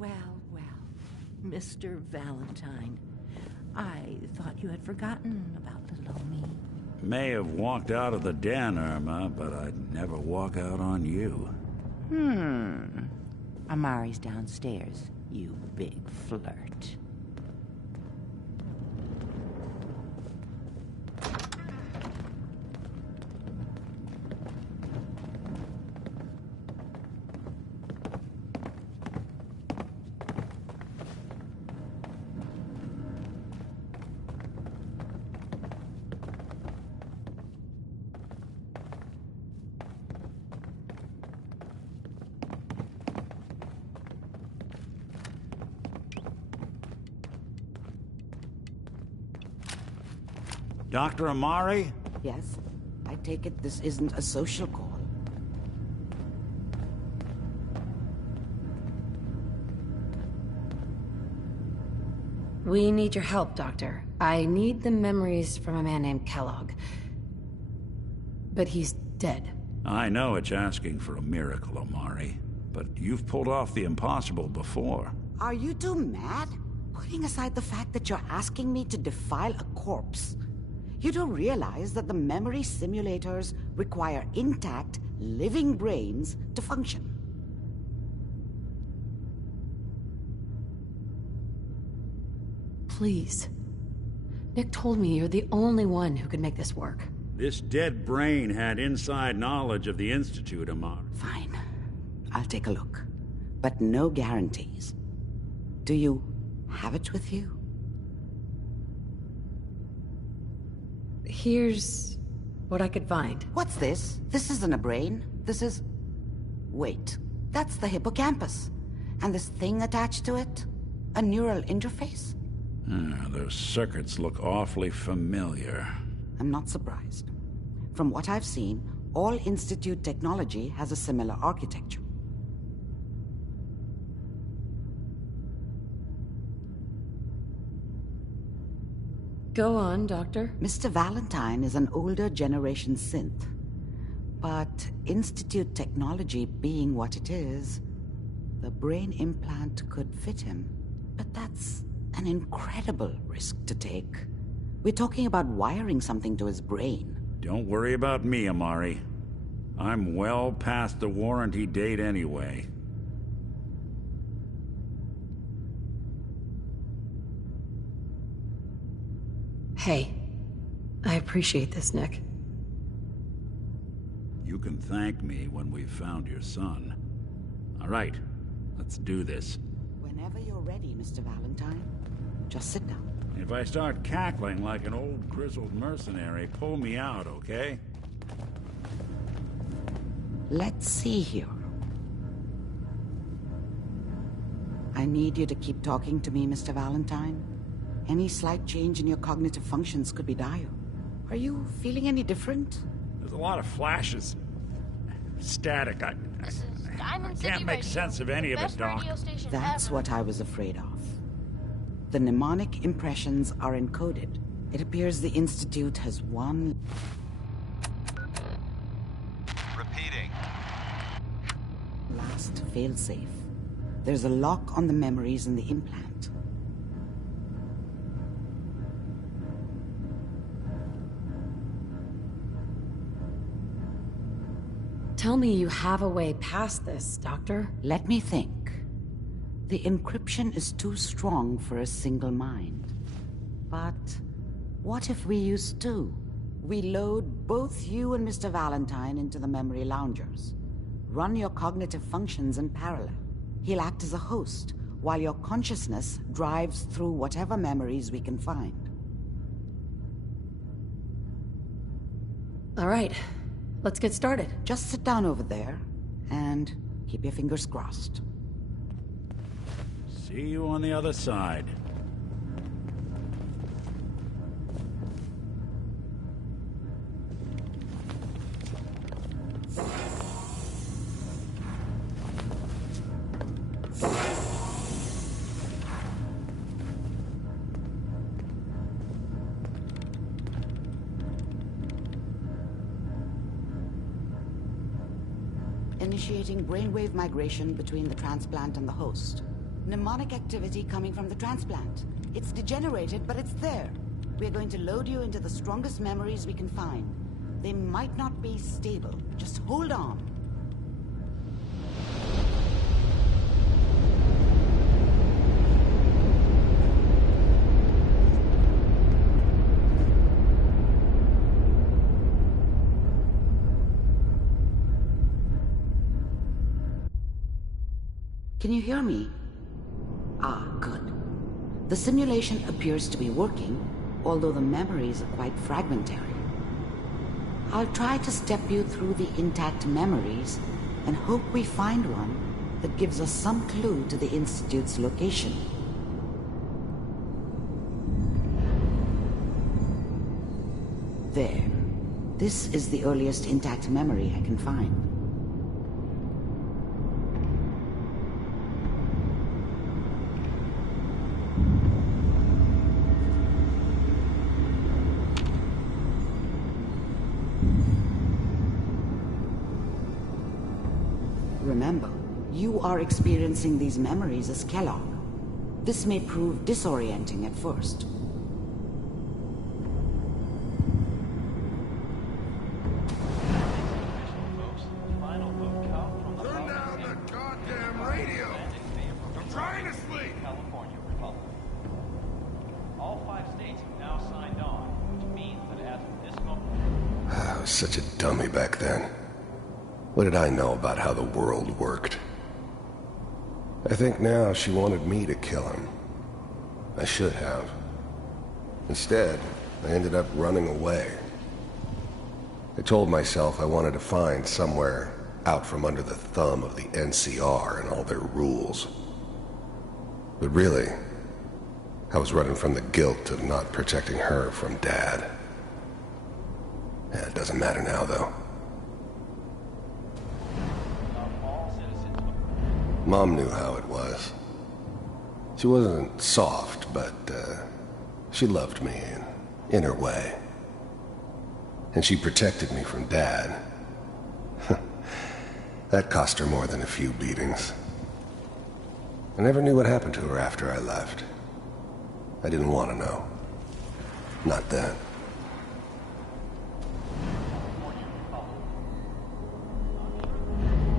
Well, well, Mr. Valentine. I thought you had forgotten about little old me. May have walked out of the den, Irma, but I'd never walk out on you. Amari's downstairs, you big flirt. Dr. Amari? Yes? I take it this isn't a social call. We need your help, Doctor. I need the memories from a man named Kellogg. But he's dead. I know it's asking for a miracle, Amari, but you've pulled off the impossible before. Are you two mad? Putting aside the fact that you're asking me to defile a corpse, you do realize that the memory simulators require intact, living brains to function. Please. Nick told me you're the only one who could make this work. This dead brain had inside knowledge of the Institute, Amari. Fine. I'll take a look. But no guarantees. Do you have it with you? Here's what I could find. What's this? This isn't a brain. This is... Wait. That's the hippocampus. And this thing attached to it? A neural interface? Those circuits look awfully familiar. I'm not surprised. From what I've seen, all Institute technology has a similar architecture. Go on, Doctor. Mr. Valentine is an older generation synth. But Institute technology being what it is, the brain implant could fit him. But that's an incredible risk to take. We're talking about wiring something to his brain. Don't worry about me, Amari. I'm well past the warranty date anyway. Hey, I appreciate this, Nick. You can thank me when we've found your son. All right, let's do this. Whenever you're ready, Mr. Valentine. Just sit down. If I start cackling like an old grizzled mercenary, pull me out, okay? Let's see here. I need you to keep talking to me, Mr. Valentine. Any slight change in your cognitive functions could be dire. Are you feeling any different? There's a lot of flashes. Static. I can't make sense of any of it, Doc. That's what I was afraid of. The mnemonic impressions are encoded. It appears the Institute has one... Repeating. Last failsafe. There's a lock on the memories in the implant. Tell me you have a way past this, Doctor. Let me think. The encryption is too strong for a single mind. But what if we use two? We load both you and Mr. Valentine into the memory loungers. Run your cognitive functions in parallel. He'll act as a host, while your consciousness drives through whatever memories we can find. All right, let's get started. Just sit down over there, and keep your fingers crossed. See you on the other side. Initiating brainwave migration between the transplant and the host. Mnemonic activity coming from the transplant. It's degenerated, but it's there. We're going to load you into the strongest memories we can find. They might not be stable. Just hold on. Can you hear me? Ah, good. The simulation appears to be working, although the memories are quite fragmentary. I'll try to step you through the intact memories and hope we find one that gives us some clue to the Institute's location. There. This is the earliest intact memory I can find. Remember, you are experiencing these memories as Kellogg. This may prove disorienting at first. Turn down the goddamn radio! I'm trying to sleep! California Republic. All 5 states have now signed on, which means that as of this moment... I was such a dummy back then. What did I know about how the world worked? I think now she wanted me to kill him. I should have. Instead, I ended up running away. I told myself I wanted to find somewhere out from under the thumb of the NCR and all their rules. But really, I was running from the guilt of not protecting her from Dad. Yeah, it doesn't matter now, though. Mom knew how it was. She wasn't soft, but she loved me in her way. And she protected me from Dad. That cost her more than a few beatings. I never knew what happened to her after I left. I didn't want to know. Not then.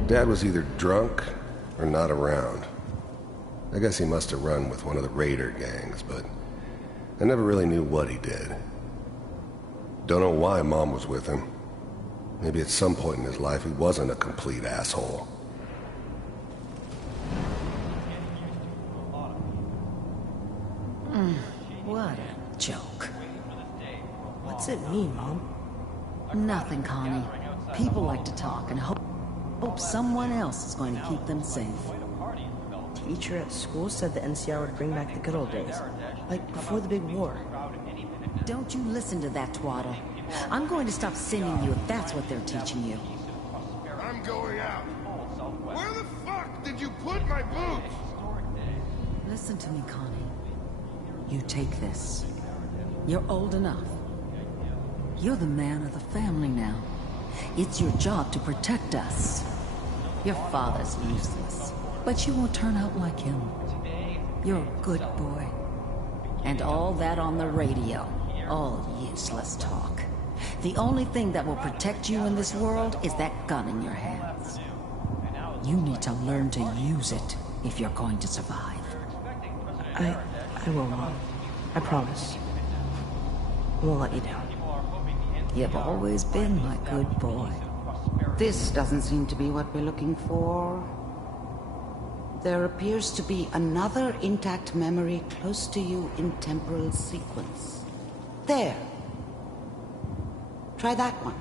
Dad was either drunk or not around. I guess he must have run with one of the raider gangs, but I never really knew what he did. Don't know why Mom was with him. Maybe at some point in his life he wasn't a complete asshole. What a joke. What's it mean, Mom? Nothing, Connie. People like to talk and hope someone else is going to keep them safe. Teacher at school said the NCR would bring back the good old days. Like before the big war. Don't you listen to that twaddle. I'm going to stop sending you if that's what they're teaching you. I'm going out. Where the fuck did you put my boots? Listen to me, Connie. You take this. You're old enough. You're the man of the family now. It's your job to protect us. Your father's useless, but you won't turn out like him. You're a good boy. And all that on the radio, all useless talk. The only thing that will protect you in this world is that gun in your hands. You need to learn to use it if you're going to survive. I will, Mom. I promise. I won't let you down. You've always been my good boy. This doesn't seem to be what we're looking for. There appears to be another intact memory close to you in temporal sequence. There. Try that one.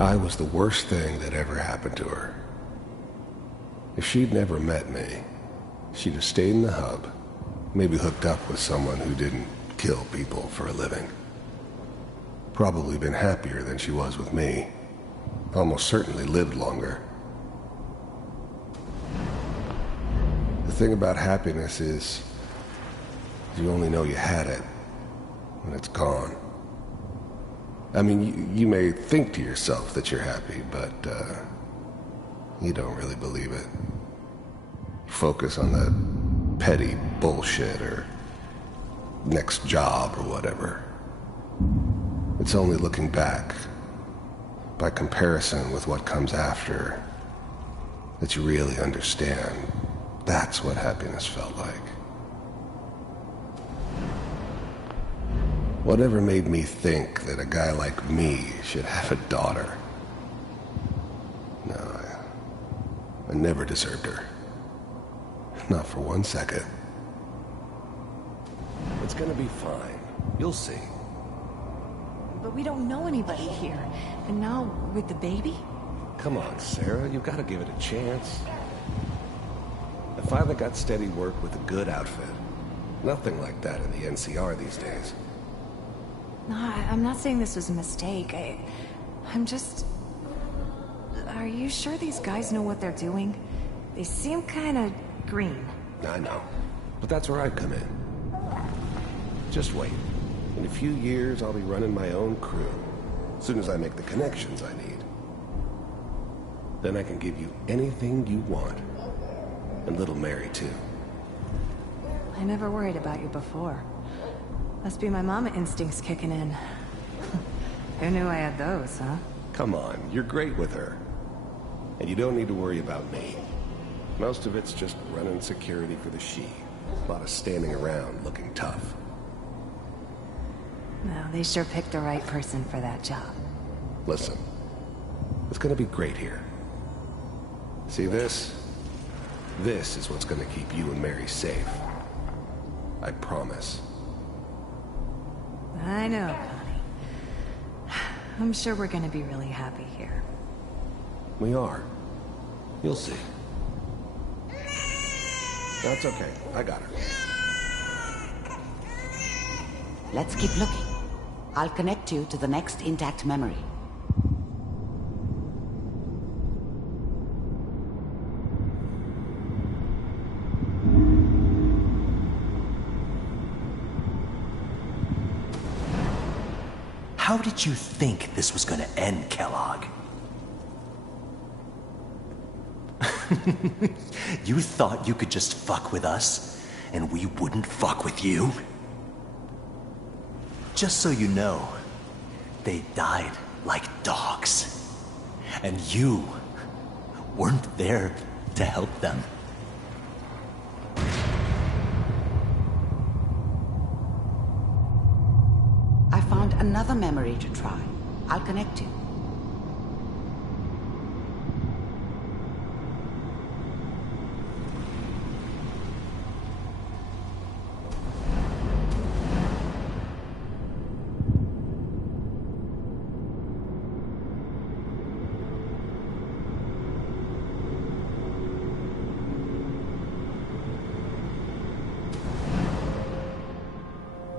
I was the worst thing that ever happened to her. If she'd never met me, she'd have stayed in the hub, maybe hooked up with someone who didn't kill people for a living. Probably been happier than she was with me. Almost certainly lived longer. The thing about happiness is, you only know you had it when it's gone. I mean, you may think to yourself that you're happy, but you don't really believe it. You focus on the petty bullshit or next job or whatever. It's only looking back, by comparison with what comes after, that you really understand that's what happiness felt like. Whatever made me think that a guy like me should have a daughter? No, I never deserved her. Not for 1 second. It's gonna be fine. You'll see. But we don't know anybody here. And now, with the baby? Come on, Sarah. You've got to give it a chance. I finally got steady work with a good outfit. Nothing like that in the NCR these days. No, I'm not saying this was a mistake. I'm just... Are you sure these guys know what they're doing? They seem kind of green. I know. But that's where I come in. Just wait. In a few years, I'll be running my own crew. As soon as I make the connections I need. Then I can give you anything you want. And little Mary, too. I never worried about you before. Must be my mama instincts kicking in. Who knew I had those, huh? Come on, you're great with her. And you don't need to worry about me. Most of it's just running security for the she. A lot of standing around looking tough. No, they sure picked the right person for that job. Listen, it's gonna be great here. See this? This is what's gonna keep you and Mary safe. I promise. I know, Connie. I'm sure we're gonna be really happy here. We are. You'll see. That's okay. I got her. Let's keep looking. I'll connect you to the next intact memory. How did you think this was gonna end, Kellogg? You thought you could just fuck with us, and we wouldn't fuck with you? Just so you know, they died like dogs. And you weren't there to help them. I found another memory to try. I'll connect you.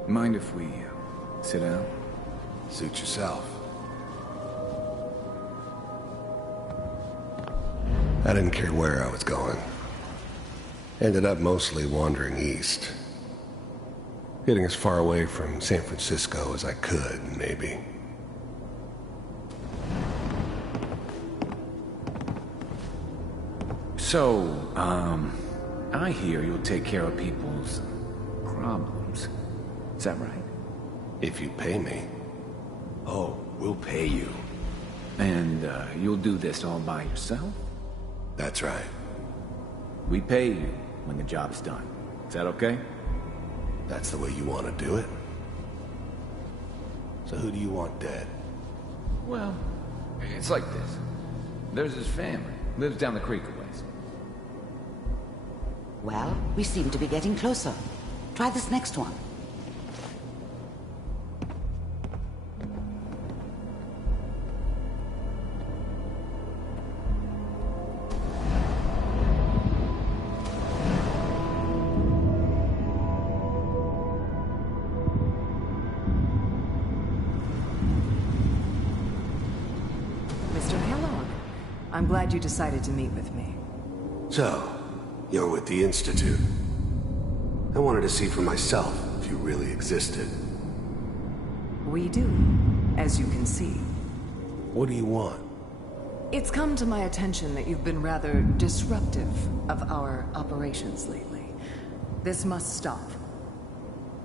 Mind if we sit down? Suit yourself. I didn't care where I was going. Ended up mostly wandering east. Getting as far away from San Francisco as I could, maybe. So, I hear you'll take care of people's problems. Is that right? If you pay me. Oh, we'll pay you. And, you'll do this all by yourself? That's right. We pay you when the job's done. Is that okay? That's the way you want to do it? So who do you want dead? Well, it's like this. There's his family. Lives down the creek a ways. Well, we seem to be getting closer. Try this next one. I'm glad you decided to meet with me. So, you're with the Institute. I wanted to see for myself if you really existed. We do, as you can see. What do you want? It's come to my attention that you've been rather disruptive of our operations lately. This must stop.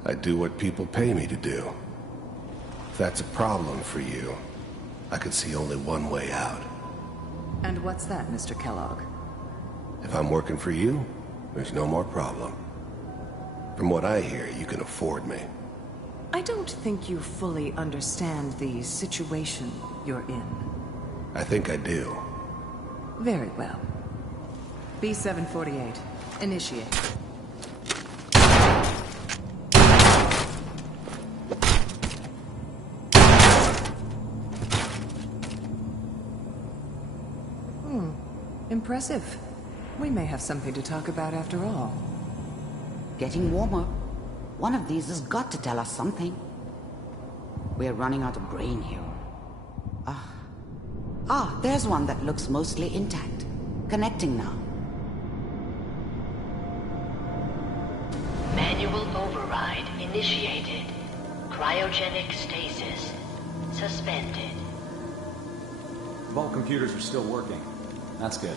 I do what people pay me to do. If that's a problem for you, I could see only one way out. And what's that, Mr. Kellogg? If I'm working for you, there's no more problem. From what I hear, you can afford me. I don't think you fully understand the situation you're in. I think I do. Very well. B-748, initiate. Impressive. We may have something to talk about after all. Getting warmer. One of these has got to tell us something. We're running out of grain here. There's one that looks mostly intact. Connecting now. Manual override initiated. Cryogenic stasis suspended. Vault computers are still working. That's good.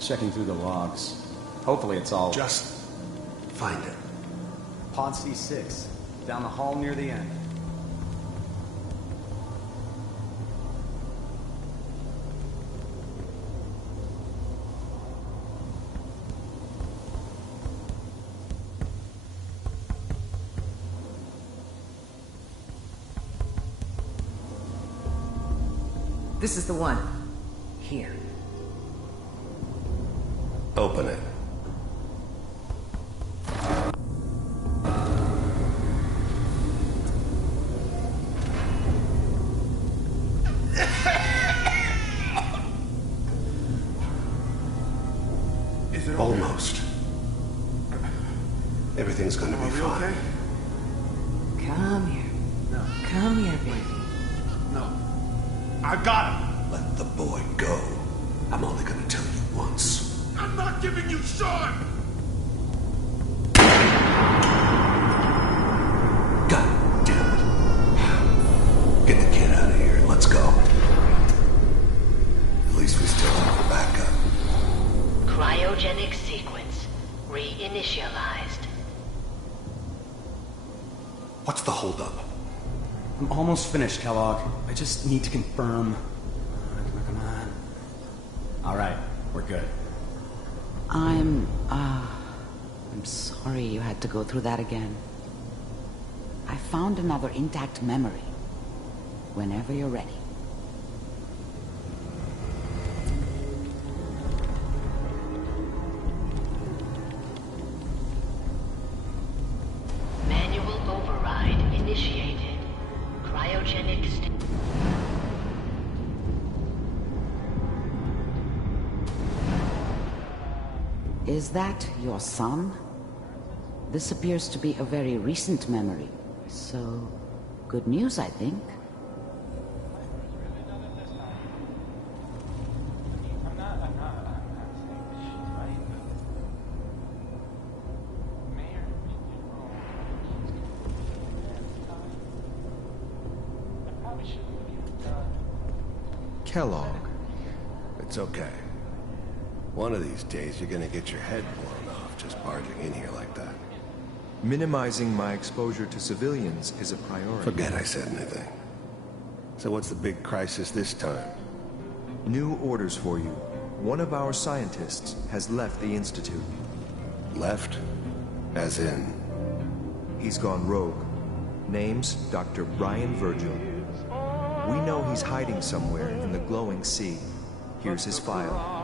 Checking through the logs. Hopefully it's all... Just find it. Pod C6. Down the hall near the end. This is the one. Here. Open it. Is it Almost. Everything's gonna be fine. Okay? Come here. No. Come here, baby. No. I got him. Let the boy go. I'm only gonna tell you once. I'm not giving you Sean. God damn it. Get the kid out of here. Let's go. At least we still have a backup. Cryogenic sequence reinitialized. What's the holdup? I'm almost finished, Kellogg. I just need to confirm. Come on. All right, we're good. I'm sorry you had to go through that again. I found another intact memory. Whenever you're ready. Manual override initiated. Cryogenic Is that your son? This appears to be a very recent memory. So, good news, I think. Kellogg. It's okay. One of these days, you're gonna get your head blown off just barging in here like that. Minimizing my exposure to civilians is a priority. Forget I said anything. So what's the big crisis this time? New orders for you. One of our scientists has left the Institute. Left? As in? He's gone rogue. Name's Dr. Brian Virgil. We know he's hiding somewhere in the glowing sea. Here's his file.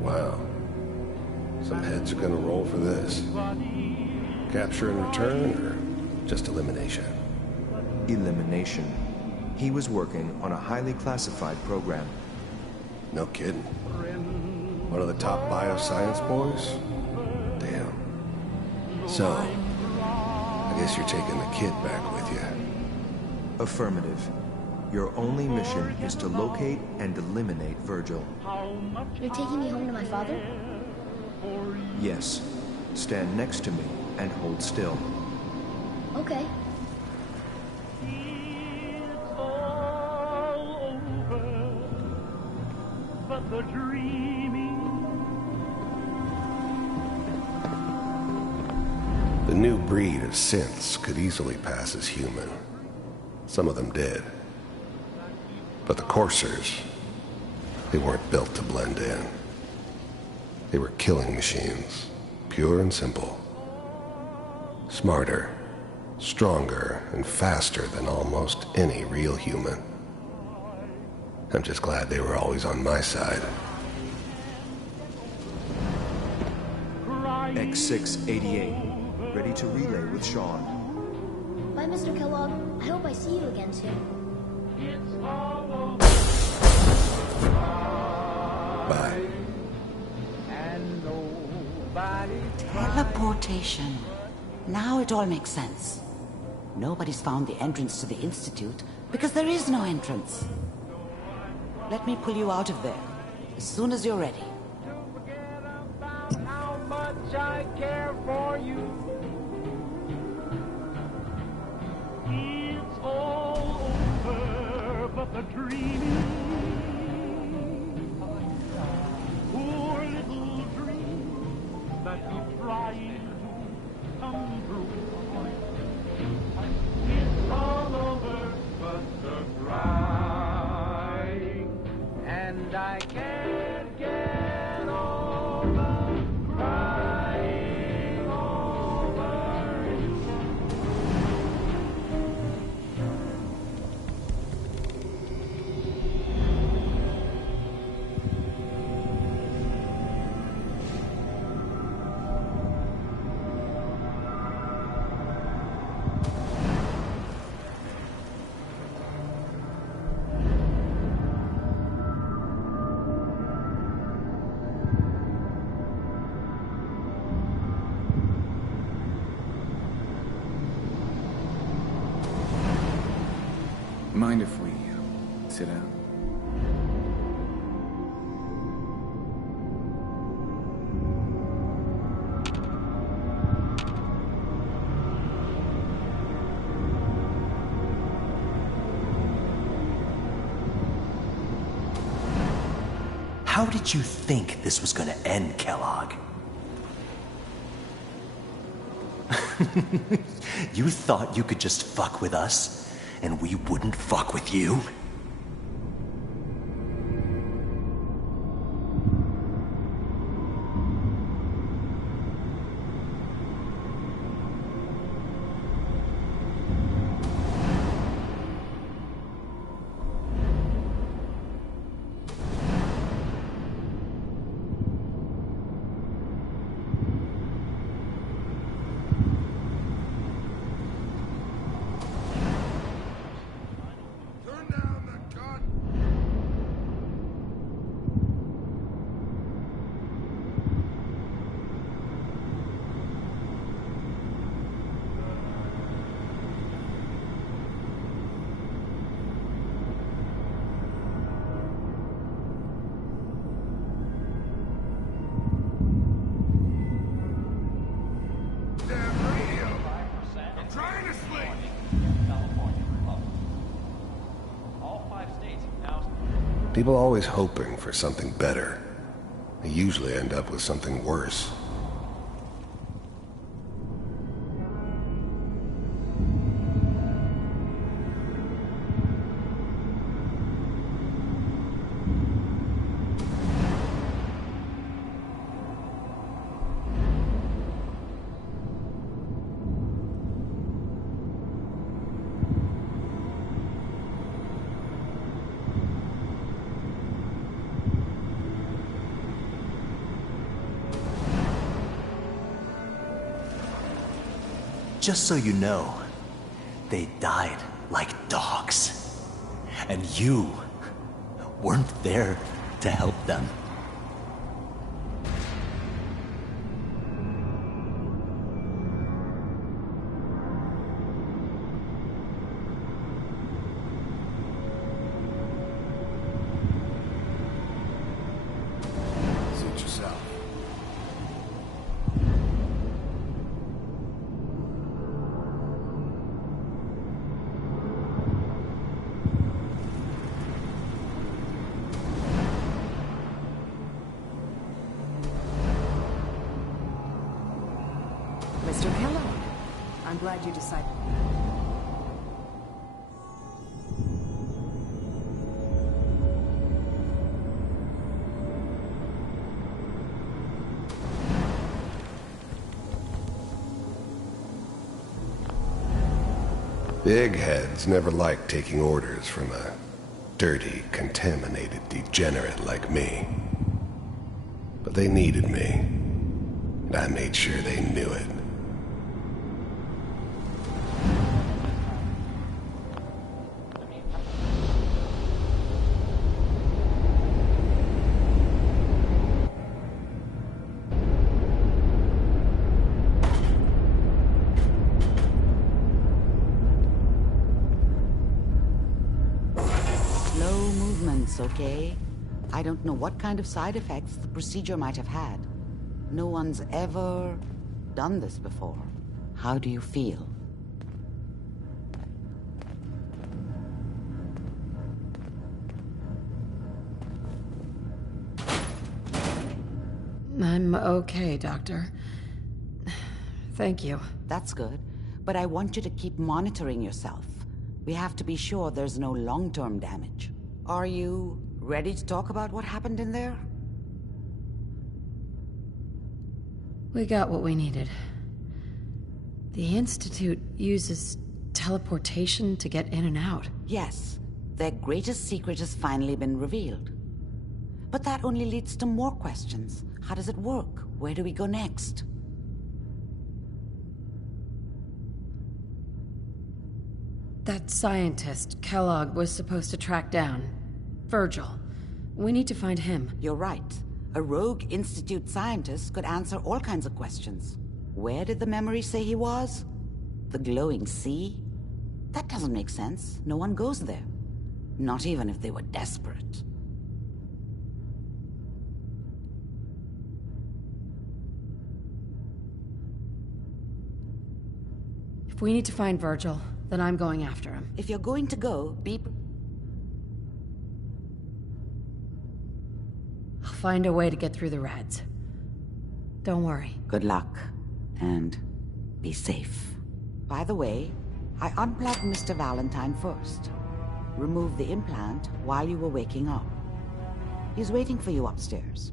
Wow. Some heads are gonna roll for this. Capture and return, or just elimination? Elimination. He was working on a highly classified program. No kidding. One of the top bioscience boys? Damn. So, I guess you're taking the kid back with you. Affirmative. Your only mission is to locate and eliminate Virgil. You're taking me home to my father? Yes. Stand next to me and hold still. Okay. The new breed of synths could easily pass as human. Some of them did. But the coursers, they weren't built to blend in. They were killing machines, pure and simple. Smarter, stronger, and faster than almost any real human. I'm just glad they were always on my side. X688, ready to relay with Sean. Bye, Mr. Kellogg. I hope I see you again soon. Bye. Teleportation. Now it all makes sense. Nobody's found the entrance to the Institute because there is no entrance. Let me pull you out of there as soon as you're ready. How much I care for you. It's all over, but the dreaming. Poor little dream that you're trying to come true. It's all over, but the crying, and I can't get over crying over you. Mind if we sit down? How did you think this was gonna end, Kellogg? You thought you could just fuck with us, and we wouldn't fuck with you? People always hoping for something better. They usually end up with something worse. Just so you know, they died like dogs. And you weren't there to help them. glad you decided. Big heads never liked taking orders from a dirty, contaminated degenerate like me. But they needed me, and I made sure they knew it. Okay? I don't know what kind of side effects the procedure might have had. No one's ever done this before. How do you feel? I'm okay, Doctor. Thank you. That's good. But I want you to keep monitoring yourself. We have to be sure there's no long-term damage. Are you ready to talk about what happened in there? We got what we needed. The Institute uses teleportation to get in and out. Yes. Their greatest secret has finally been revealed. But that only leads to more questions. How does it work? Where do we go next? That scientist, Kellogg, was supposed to track down. Virgil. We need to find him. You're right. A rogue Institute scientist could answer all kinds of questions. Where did the memory say he was? The glowing sea? That doesn't make sense. No one goes there. Not even if they were desperate. If we need to find Virgil, then I'm going after him. If you're going to go, be... I'll find a way to get through the reds. Don't worry. Good luck. And be safe. By the way, I unplugged Mr. Valentine first. Removed the implant while you were waking up. He's waiting for you upstairs.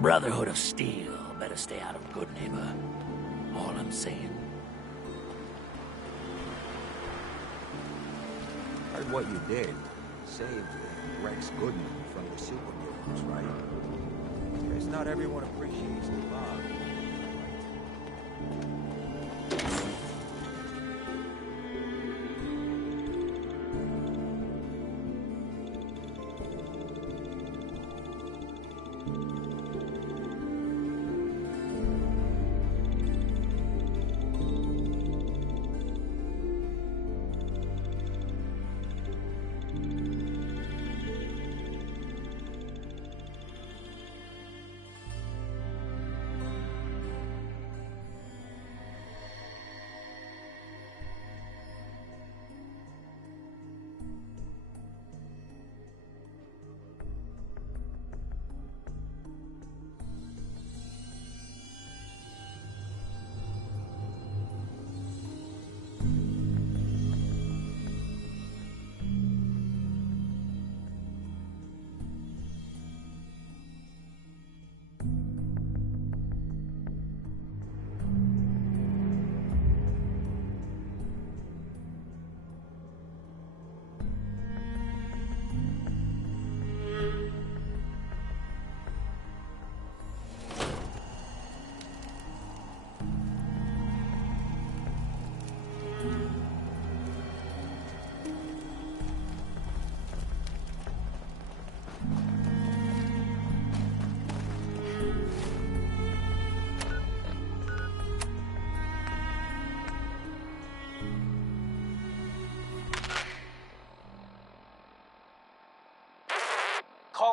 Brotherhood of Steel better stay out of Good Neighbor. All I'm saying. Heard what you did. Saved Rex Goodman from the supermutants, right? Guess not everyone appreciates the love.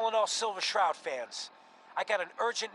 calling all Silver Shroud fans. I got an urgent...